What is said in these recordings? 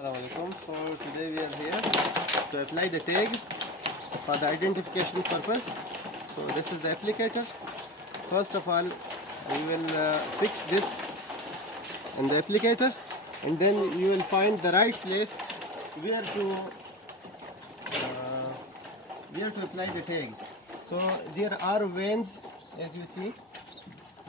Assalamualaikum. So today we are here to apply the tag for the identification purpose. So this is the applicator. First of all, we will fix this in the applicator, and then you will find the right place where to apply the tag. So there are veins, as you see.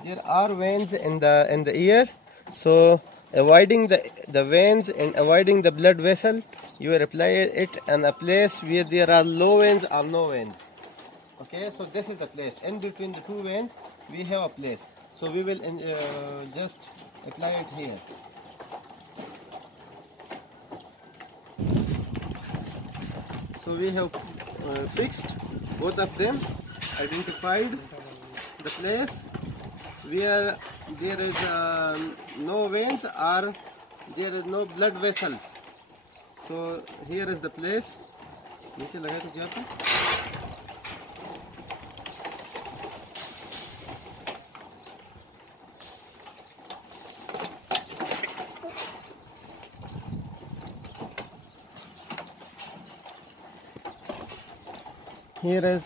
There are veins in the ear. So avoiding the veins and avoiding the blood vessel, you will apply it in a place where there are low veins or no veins. Okay, so this is the place. In between the two veins, we have a place. So we will just apply it here. So we have fixed both of them, identified the place where there is no veins or there is no blood vessels. So here is the place. नीचे लगा तो क्या था? Here is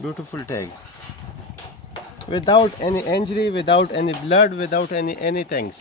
beautiful tag. Without any injury, without any blood, without anything.